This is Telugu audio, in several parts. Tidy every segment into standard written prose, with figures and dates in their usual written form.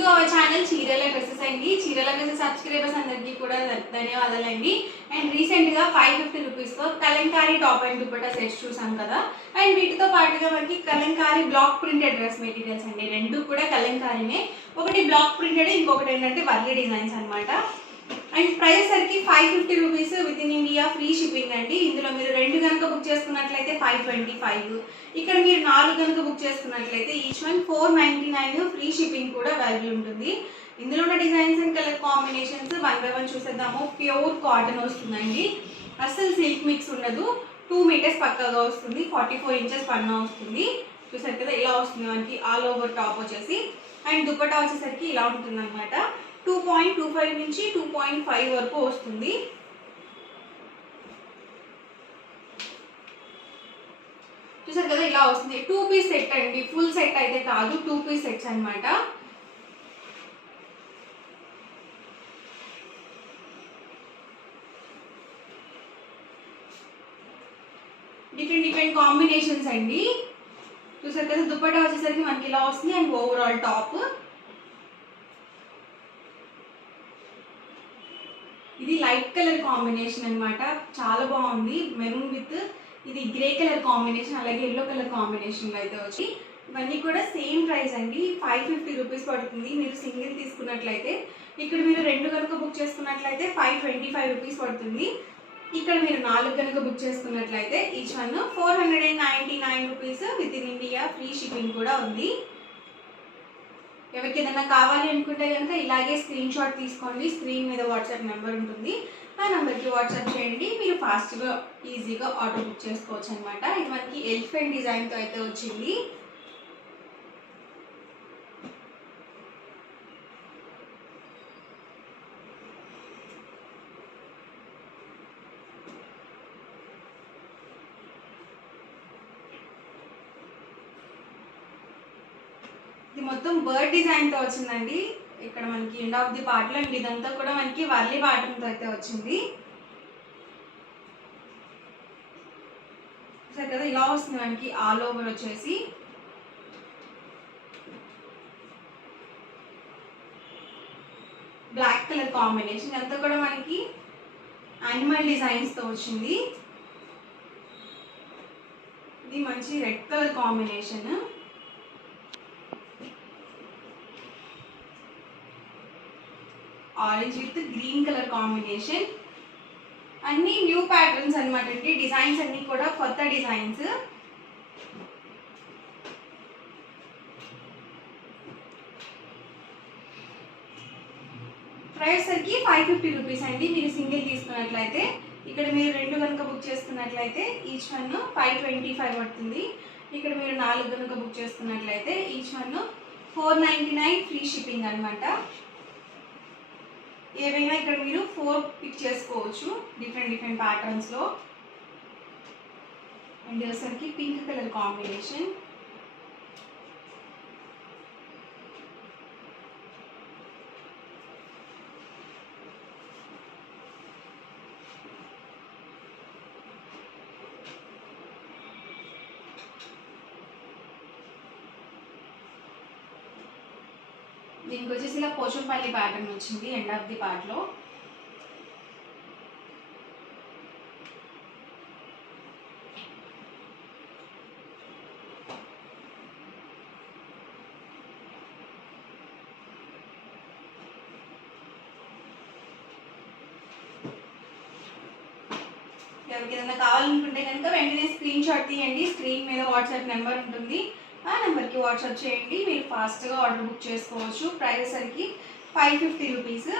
టు అవర్ ఛానల్ చీరల డ్రెస్సెస్ అండి. చీరల డ్రెస్సెస్ సబ్స్క్రైబర్స్ అందరికీ కూడా ధన్యవాదాలండి. అండ్ రీసెంట్గా 550 రూపీస్తో Kalamkari top and dupatta sets చూసాం కదా. అండ్ వీటితో పాటుగా మనకి Kalamkari block printed dress materials అండి. రెండు కూడా కలంకారీనే. ఒకటి బ్లాక్ ప్రింటెడ్, ఇంకొకటి ఏంటంటే వర్లీ డిజైన్స్ అనమాట. అండ్ ప్రైస్ సరికి 550 rupees with in India free shipping అండి. ఇందులో మీరు 2 కనుక బుక్ చేసుకున్నట్లయితే 525. ఇక్కడ మీరు 4 కనుక బుక్ చేసుకున్నట్లయితే ఈచ్ వన్ 499 ఫ్రీ షిప్పింగ్ కూడా అవైలబుల్ ఉంటుంది. ఇందులో ఉన్న designs and colour combinations 1 by 1 చూసేద్దాము. ప్యూర్ కాటన్ వస్తుందండి, అస్సలు సిల్క్ మిక్స్ ఉండదు. 2 మీటర్స్ పక్కగా వస్తుంది. 44 ఇంచెస్ పన్నా వస్తుంది. చూసారు కదా, ఇలా వస్తుంది మనకి ఆల్ ఓవర్ టాప్ వచ్చేసి. అండ్ దుపట్టా వచ్చేసరికి ఇలా ఉంటుంది అనమాట. 2.25 నుంచి 2.5 వరకు వస్తుంది. చూసారు కదా, ఇలా వస్తుంది. 2 పీస్ సెట్ అండి, ఫుల్ సెట్ అయితే కాదు, 2 పీస్ సెట్స్ అనమాట. డిఫరెంట్ కాంబినేషన్స్ అండి. చూసారు కదా, దుపట్టా వచ్చేసరికి మనకి ఇలా వస్తుంది. అండ్ ఓవరాల్ టాప్ ఇది లైట్ కలర్ కాంబినేషన్ అనమాట, చాలా బాగుంది. మెరూన్ విత్ ఇది గ్రే కలర్ కాంబినేషన్, అలాగే ఎల్లో కలర్ కాంబినేషన్లో అయితే వచ్చి. ఇవన్నీ కూడా సేమ్ ప్రైస్ అండి, 550 రూపీస్ పడుతుంది. మీరు సింగిల్ తీసుకున్నట్లయితే, ఇక్కడ మీరు 2 కనుక బుక్ చేసుకున్నట్లయితే 525 రూపీస్ పడుతుంది. ఇక్కడ మీరు 4 కనుక బుక్ చేసుకున్నట్లయితే each one 499 rupees with in India free shipping కూడా ఉంది. ఎవరికి ఏదైనా కావాలి అనుకుంటే కనుక ఇలాగే స్క్రీన్ షాట్ తీసుకోండి. స్క్రీన్ మీద వాట్సాప్ నెంబర్ ఉంటుంది, ఆ నెంబర్కి వాట్సాప్ చేయండి. మీరు ఫాస్ట్గా ఈజీగా ఆర్డర్ బుక్ చేసుకోవచ్చు అనమాట. ఇది మనకి ఎలిఫెంట్ డిజైన్తో అయితే వచ్చింది. ఇది మొత్తం బర్డ్ డిజైన్తో వచ్చిందండి. ఇక్కడ మనకి ఎండ్ ఆఫ్ ది పార్ట్లో, అండ్ ఇదంతా కూడా మనకి వర్లీ ప్యాటర్న్తో అయితే వచ్చింది. సరే కదా, ఇలా వస్తుంది మనకి ఆల్ ఓవర్ వచ్చేసి. బ్లాక్ కలర్ కాంబినేషన్, ఇదంతా కూడా మనకి యానిమల్ డిజైన్స్తో వచ్చింది. ఇది మంచి red colour combination, orange with green colour combination. అన్ని న్యూ ప్యాటర్న్స్ అనమాట అండి. డిజైన్స్ అన్ని కూడా కొత్త డిజైన్స్. ప్రైస్ సరికి 550 రూపీస్ అండి. మీరు సింగిల్ తీసుకున్నట్లయితే, ఇక్కడ మీరు 2 కనుక బుక్ చేసుకున్నట్లయితే ఈచ్ వన్ 525 పడుతుంది. ఇక్కడ మీరు 4 కనుక బుక్ చేసుకున్నట్లయితే ఈచ్ వన్ 499 ఫ్రీ షిప్పింగ్ అనమాట. ఏవైనా ఇక్కడ మీరు 4 పిక్ చేసుకోవచ్చు డిఫరెంట్ ప్యాటర్న్స్లో. అండ్ వచ్చేసరికి పింక్ కలర్ కాంబినేషన్, దీనికి వచ్చేసి ఇలా పోచంపల్లి ప్యాటర్న్ వచ్చింది ఎండ్ ఆఫ్ ది పార్ట్లో. ఎవరికి ఏదైనా కావాలనుకుంటే కనుక వెంటనే స్క్రీన్ షాట్ తీయండి. స్క్రీన్ మీద వాట్సాప్ నెంబర్ ఉంటుంది, ఆ నెంబర్కి వాట్సాప్ చేయండి. మీరు ఫాస్ట్గా ఆర్డర్ బుక్ చేసుకోవచ్చు. ప్రైస్ సరికి 550 రూపీస్.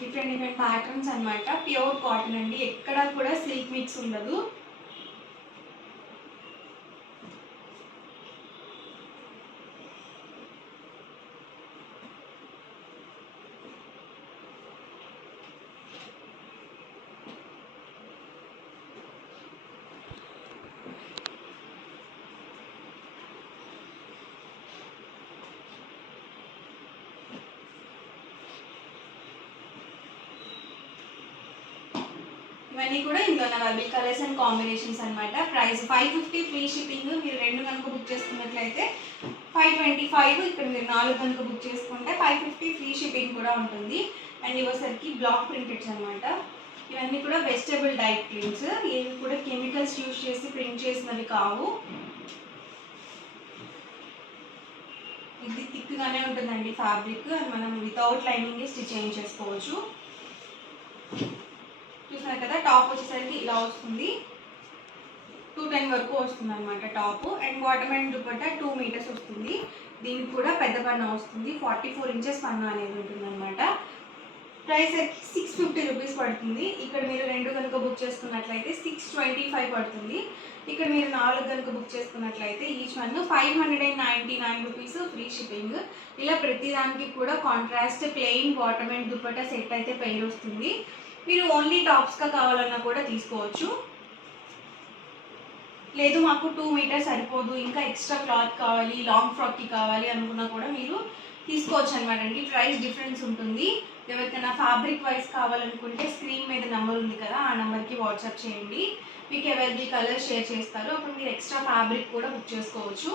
డిఫరెంట్ ప్యాటర్న్స్ అనమాట. ప్యూర్ కాటన్ అండి, ఎక్కడ కూడా సిల్క్ మిక్స్ ఉండదు. ఇవన్నీ కూడా ఇందులో అవైలబుల్ కలర్స్ అండ్ కాంబినేషన్స్ అనమాట. Price 550 free shipping. మీరు 2 కనుక బుక్ చేసుకున్నట్లయితే 525. ఇక్కడ మీరు 4 కనుక బుక్ చేసుకుంటే 550 ఫ్రీ షిప్పింగ్ కూడా ఉంటుంది. అండ్ ఇవసరికి బ్లాక్ ప్రింటెడ్స్ అనమాట. ఇవన్నీ కూడా వెజిటబుల్ డైట్ ప్రింట్స్, ఏవి కూడా కెమికల్స్ యూజ్ చేసి ప్రింట్ చేసినవి కావు. ఇది థిక్గానే ఉంటుందండి ఫ్యాబ్రిక్. అండ్ మనం వితౌట్ లైనింగ్ స్టిచ్ చేయించేసుకోవచ్చు. చూసారు కదా, టాప్ వచ్చేసరికి ఇలా వస్తుంది. 210 వరకు వస్తుంది అనమాట top. And bottom and dupatta 2 meters వస్తుంది. దీనికి కూడా పెద్ద పన్నా వస్తుంది. 44 ఇంచెస్ పన్నా అనేది ఉంటుంది అనమాట. ప్రైస్ అయితే 650 రూపీస్ పడుతుంది. ఇక్కడ మీరు 2 కనుక బుక్ చేసుకున్నట్లయితే 625 పడుతుంది. ఇక్కడ మీరు 4 కనుక బుక్ చేసుకున్నట్లయితే each one 599 rupees free shipping. ఇలా ప్రతి దానికి కూడా contrast plain bottom and dupatta set అయితే పెయిర్ వస్తుంది. మీరు ఓన్లీ టాప్స్గా కావాలన్నా కూడా తీసుకోవచ్చు. లేదు మాకు 2 మీటర్స్ సరిపోదు, ఇంకా ఎక్స్ట్రా క్లాత్ కావాలి, లాంగ్ ఫ్రాక్కి కావాలి అనుకున్నా కూడా మీరు తీసుకోవచ్చు అనమాట అండి. ప్రైస్ డిఫరెన్స్ ఉంటుంది. ఎవరికైనా ఫ్యాబ్రిక్ వైజ్ కావాలనుకుంటే స్క్రీన్ మీద నెంబర్ ఉంది కదా, ఆ నెంబర్కి వాట్సాప్ చేయండి. మీకు అవైలబుల్ కలర్ షేర్ చేస్తారు. అప్పుడు మీరు ఎక్స్ట్రా ఫ్యాబ్రిక్ కూడా బుక్ చేసుకోవచ్చు.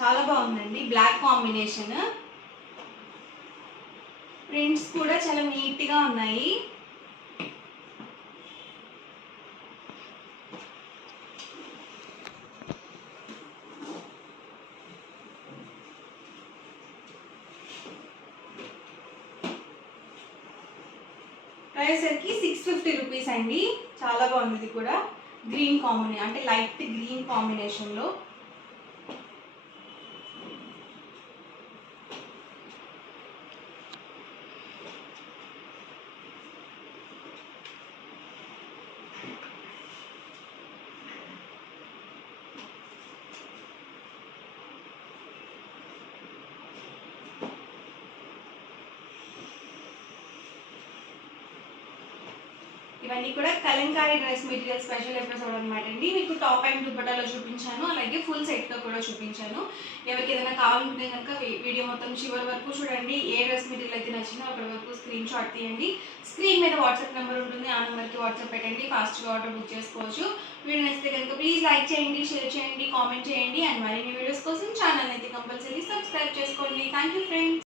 చాలా బాగుందండి, బ్లాక్ కాంబినేషన్. ప్రింట్స్ కూడా చాలా నీట్గా ఉన్నాయి. ప్రైస్ వచ్చి 650 రూపీస్ అండి. చాలా బాగుంది. ఇది కూడా గ్రీన్ కాంబినేషన్, అంటే లైట్ గ్రీన్ కాంబినేషన్లో. ఇవన్నీ కూడా Kalamkari dress material special episode అనమాట అండి. మీకు టాప్ అండ్ దుపట్టాలో చూపించాను, అలాగే ఫుల్ సెట్తో కూడా చూపించాను. ఎవరికి ఏదైనా కావాలంటే కనుక వీడియో మొత్తం చివరి వరకు చూడండి. ఏ డ్రెస్ మెటీరియల్ అయితే నచ్చిందో అక్కడి వరకు స్క్రీన్ షాట్ తీయండి. స్క్రీన్ మీద వాట్సాప్ నెంబర్ ఉంటుంది, ఆ నెంబర్కి వాట్సాప్ పెట్టండి. ఫాస్ట్గా ఆర్డర్ బుక్ చేసుకోవచ్చు. వీడియో నచ్చితే కనుక ప్లీజ్ లైక్ చేయండి, షేర్ చేయండి, కామెంట్ చేయండి. అండ్ మరిన్ని వీడియోస్ కోసం ఛానల్ అయితే కంపల్సరీ సబ్స్క్రైబ్ చేసుకోండి. Thank you friends.